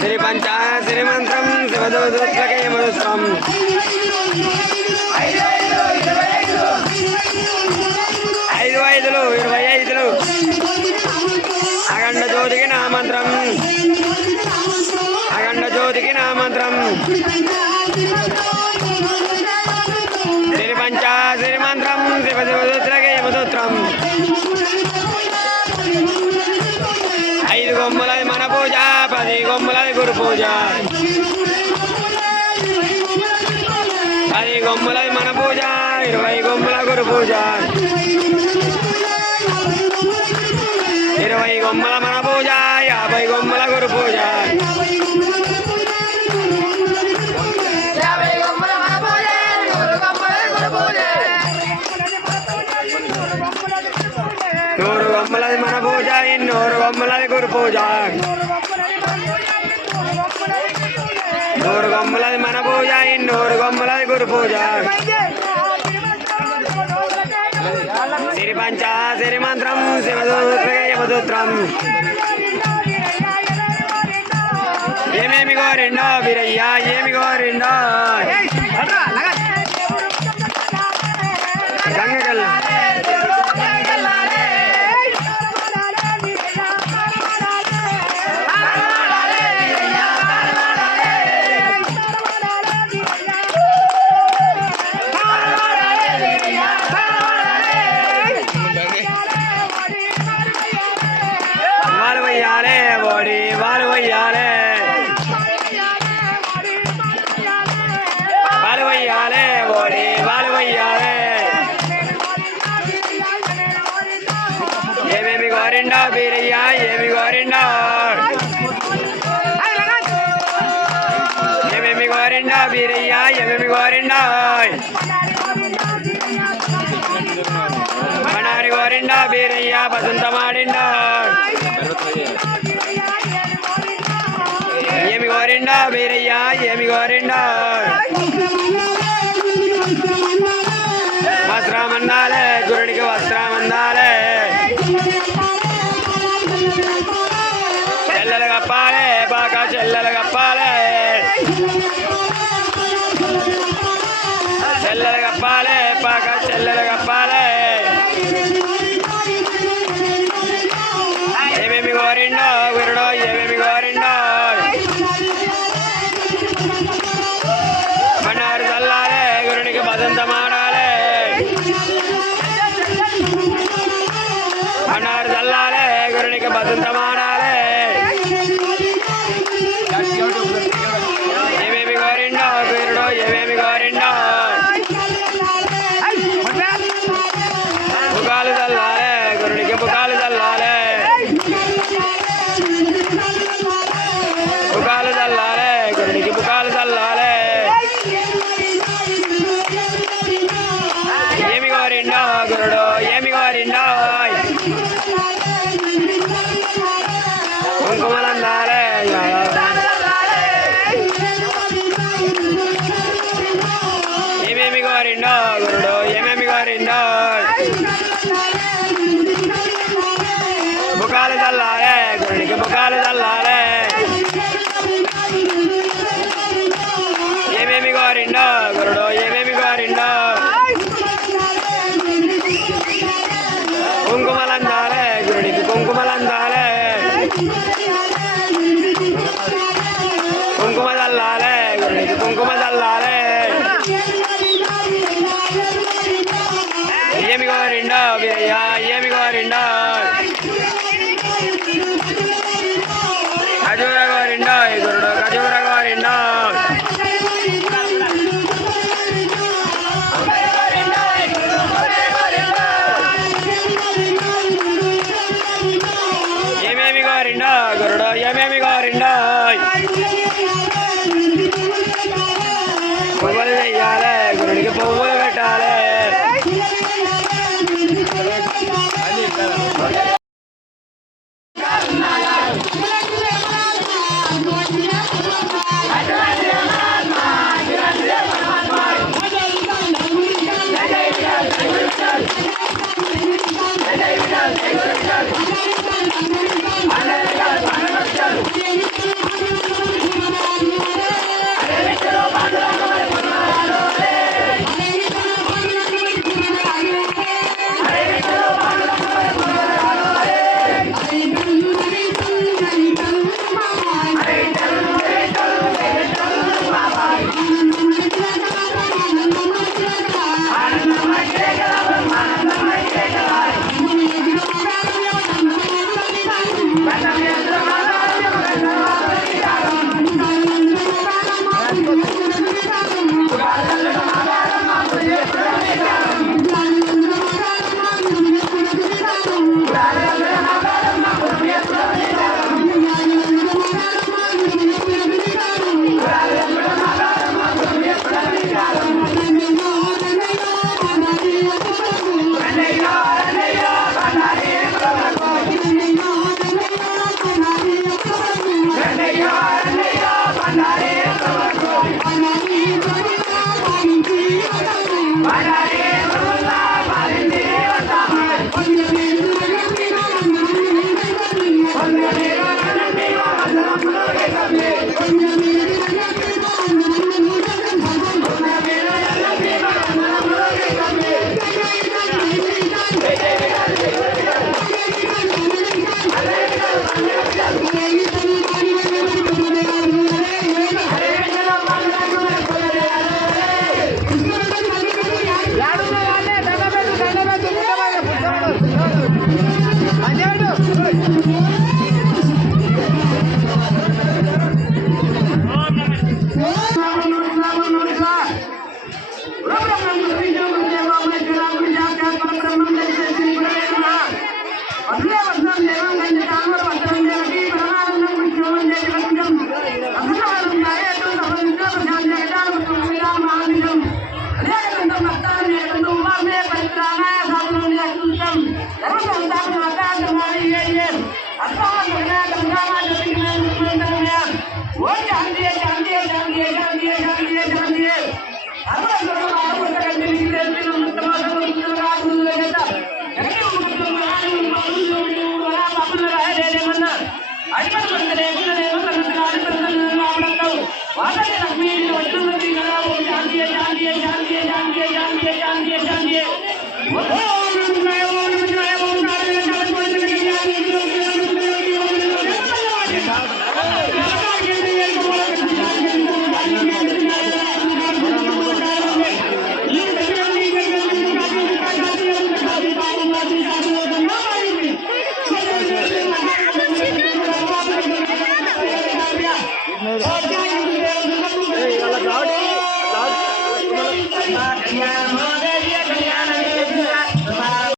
శ్రీ పంచాశ్రీ మంత్రం శివదూతకే మధుత్వం ఐదు ఐదులు 25 అఖండ జ్యోతికి నా మంత్రం అఖండ జ్యోతికి నా మంత్రం శ్రీ పంచాశ్రీ మంత్రం శివదూతకే మధుత్వం 5 గొమ్మలది మన పూజ 10 గొమ్మలది గురు పూజ 10 గొమ్మలది మన పూజ 20 గొమ్మల గురు పూజ 20 గొమ్మల మన పూజ 50 గొమ్మల గురు పూజ 100 గొమ్మలది మన పూజ 200 గొమ్మలది గురు పూజ 100 గొమ్మలది మన పూజ 200 గొమ్మలది గురు పూజ శ్రీ పంచాశ్రీ మంత్రం శివదూతకే మధుత్వం ఏమేమి కోరిండో వీరయ్య ఏమి కోరిండో గంగకల్ ఏమేమి కోరిండో వీరయ్య ఏమి కోరిండో ఏమేమి కోరిండో వీరయ్య ఏమేమి కోరిండో మనారి కోరిండో వీరయ్య బసంత మాడిండో ఏమి కోరిండో వీరయ్య ఏమి కోరిండో వస్త్రం అందాలే గురుడికి వస్త్రం అందాలే చెల్లెలు కప్పాలే బాగా చెల్లెలు కప్పాలే చెల్లెలు కప్పాలే బాగా చెల్లెలు కప్పాలే ఏమేమి కోరిండో గురుడో ఏమేమి కోరిండో మన్నారు చల్లాలే గురునికి బసంత మాడాలే మన్నారు చల్లాలే గురునికి బసంత మాడాలే ఏమేమి కోరిండో గురుడో ఏమేమి కోరిండో పుకాలు చల్లాలే గురునికి పుకాలు చల్లాలే పుకాలు చల్లాలే గురునికి పుకాలు చల్లాలే ఏమి కోరిండో గురుడో ఏమి కోరిండో కుంకుమలందాలే ఏమేమి కోరిండో గురుడో ఏమేమి కోరిండో బుకాలు చల్లాలే గురుడికి బుకాలు చల్లాలే ఏమేమి కోరిండో గురుడో ఏమేమి కోరిండో కుంకుమలందాలే గురుడికి కుంకుమలందాలే కుంకుమ చల్లాలే గురుడికి కుంకుమ చల్లాలే ఏమి కోరిండో వీరయ్య ఏమి కోరిండో ఖజూర కోరిండో గురుడు ఖజూర కోరిండో ఏమేమి కోరిండో గురుడు ఏమేమి కోరిండో పువ్వులు చెయ్యాలే గురుడికి పువ్వులు పెట్టాలే Hey, Hey,